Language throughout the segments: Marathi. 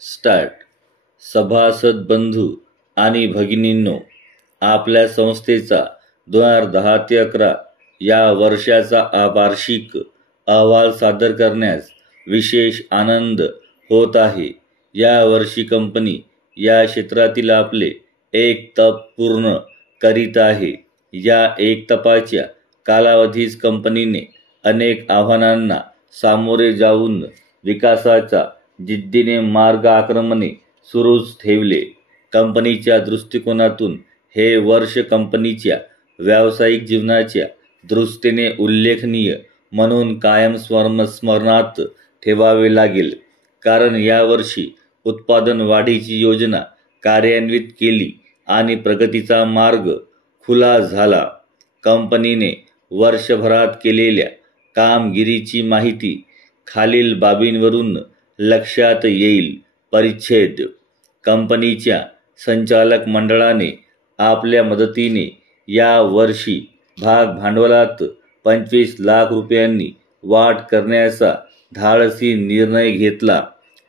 स्टार्ट. सभासद बंधू आणि भगिनींनो, आपल्या संस्थेचा 2010 ते 11 या वर्षाचा वार्षिक अहवाल सादर करण्यास विशेष आनंद होत आहे. या वर्षी कंपनी या क्षेत्रातील आपले एक तप पूर्ण करीत आहे. या एक तपाच्या कालावधीत कंपनीने अनेक आव्हानांना सामोरे जाऊन विकासाचा जिद्दीने मार्ग आक्रमणे सुरूच ठेवले. कंपनीच्या दृष्टिकोनातून हे वर्ष कंपनीच्या व्यावसायिक जीवनाच्या दृष्टीने उल्लेखनीय म्हणून कायम स्मरणात ठेवावे लागेल. कारण यावर्षी उत्पादन वाढीची योजना कार्यान्वित केली आणि प्रगतीचा मार्ग खुला झाला. कंपनीने वर्षभरात केलेल्या कामगिरीची माहिती खालील बाबींवरून लक्षात येईल. परिच्छेद. कंपनीच्या संचालक मंडळाने आपल्या मदतीने या वर्षी भाग भांडवलात 25 लाख रुपयांनी वाढ करण्याचा धाडसी निर्णय घेतला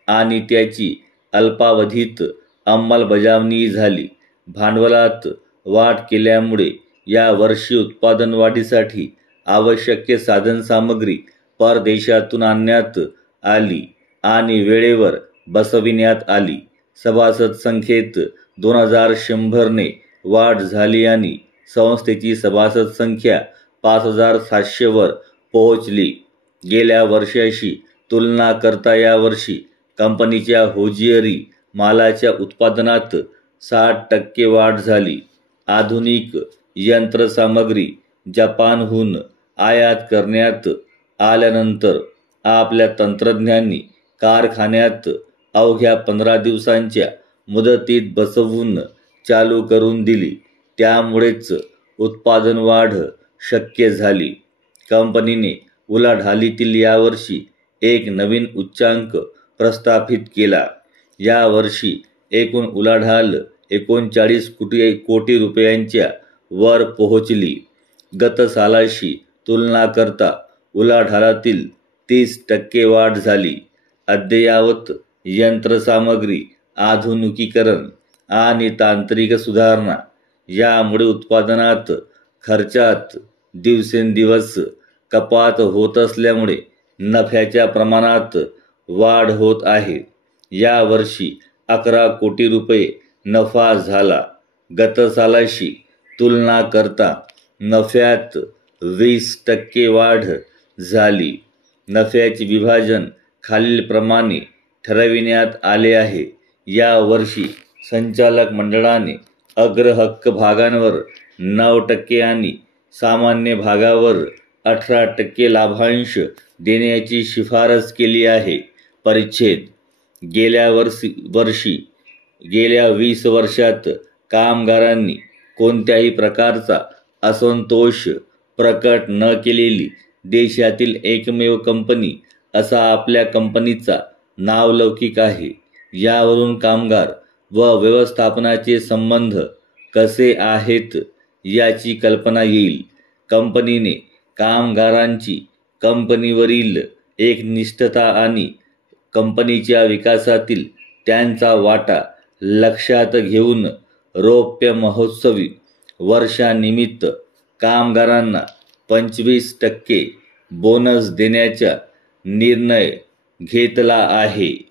आणि त्याची अल्पावधीत अंमलबजावणी झाली. भांडवलात वाढ केल्यामुळे या वर्षी उत्पादन वाढीसाठी आवश्यक साधनसामग्री परदेशातून आणण्यात आली आणि वेळेवर बसविण्यात आली. सभासद संख्येत 2100 ने वाढ झाली आणि संस्थेची सभासद संख्या 5700 वर पोहोचली. गेल्या वर्षाशी तुलना करता यावर्षी कंपनीच्या होजिअरी मालाच्या उत्पादनात 60% वाढ झाली. आधुनिक यंत्रसामग्री जपानहून आयात करण्यात आल्यानंतर आपल्या तंत्रज्ञांनी कारखान्यात अवघ्या 15 दिवसांच्या मुदतीत बसवून चालू करून दिली. त्यामुळेच उत्पादन वाढ शक्य झाली. कंपनीने उलाढालीतील यावर्षी एक नवीन उच्चांक प्रस्थापित केला. या वर्षी एकूण उलाढाल 39 कोटी रुपयांच्या वर पोहोचली. गत सालाशी तुलना करता उलाढालातील 30% वाढ झाली. अद्ययावत यंत्रसामग्री, आधुनिकीकरण आणि तांत्रिक सुधारणा यामुळे उत्पादनात खर्चात दिवसेंदिवस कपात होत असल्यामुळे नफ्याच्या प्रमाणात वाढ होत आहे. या वर्षी 11 कोटी रुपये नफा झाला. गत सालाशी तुलना करता नफ्यात 20% वाढ झाली. नफ्याचे विभाजन खालीलप्रमाणे ठरविण्यात आले आहे. या वर्षी संचालक मंडळाने अग्रहक्क भागांवर 9% आणि सामान्य भागावर 18% लाभांश देण्याची शिफारस केली आहे. परिच्छेद. गेल्या 20 वर्षात कामगारांनी कोणत्याही प्रकारचा असंतोष प्रकट न केलेली देशातील एकमेव कंपनी असा आपल्या कंपनीचा नावलौकिक आहे. यावरून कामगार व व्यवस्थापनाचे संबंध कसे आहेत याची कल्पना येईल. कंपनीने कामगारांची कंपनीवरील एकनिष्ठता आणि कंपनीच्या विकासातील त्यांचा वाटा लक्षात घेऊन रौप्य महोत्सवी वर्षानिमित्त कामगारांना 25% बोनस देण्याचा निर्णय घेतला आहे.